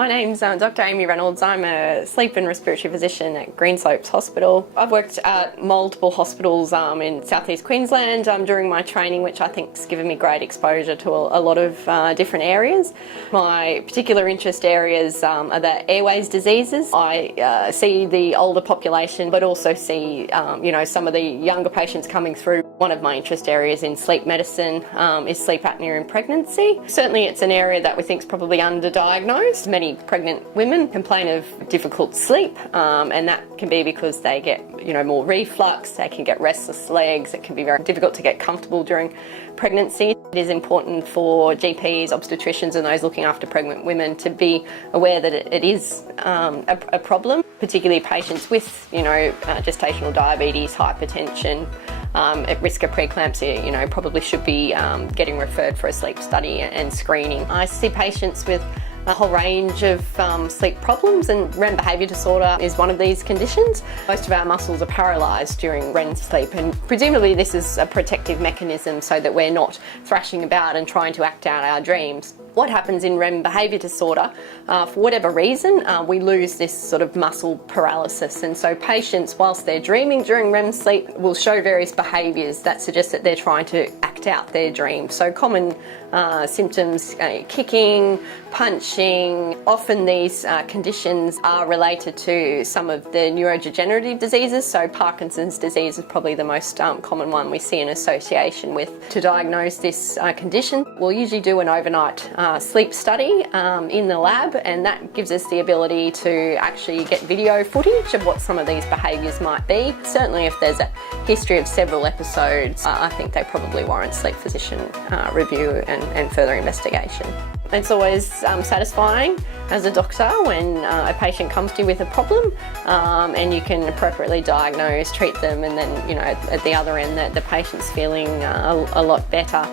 My name's Dr Amy Reynolds. I'm a sleep and respiratory physician at Greenslopes Hospital. I've worked at multiple hospitals in South East Queensland during my training, which I think has given me great exposure to a lot of different areas. My particular interest areas are the airways diseases. I see the older population, but also see some of the younger patients coming through. One of my interest areas in sleep medicine is sleep apnea in pregnancy. Certainly it's an area that we think is probably underdiagnosed. Many pregnant women complain of difficult sleep, and that can be because they get more reflux, they can get restless legs, it can be very difficult to get comfortable during pregnancy. It is important for GPs, obstetricians and those looking after pregnant women to be aware that it is a problem, particularly patients with gestational diabetes, hypertension, at risk of preeclampsia, probably should be getting referred for a sleep study and screening. I see patients with a whole range of sleep problems, and REM behaviour disorder is one of these conditions. Most of our muscles are paralysed during REM sleep, and presumably this is a protective mechanism so that we're not thrashing about and trying to act out our dreams. What happens in REM behaviour disorder, for whatever reason, we lose this sort of muscle paralysis, and so patients, whilst they're dreaming during REM sleep, will show various behaviours that suggest that they're trying to act out their dream. So common symptoms, kicking, punching. Often these conditions are related to some of the neurodegenerative diseases, so Parkinson's disease is probably the most common one we see in association with. To diagnose this condition, we'll usually do an overnight sleep study in the lab, and that gives us the ability to actually get video footage of what some of these behaviours might be. Certainly if there's a history of several episodes, I think they probably warrant sleep physician review and further investigation. It's always satisfying as a doctor when a patient comes to you with a problem and you can appropriately diagnose, treat them, and then at the other end the patient's feeling a lot better.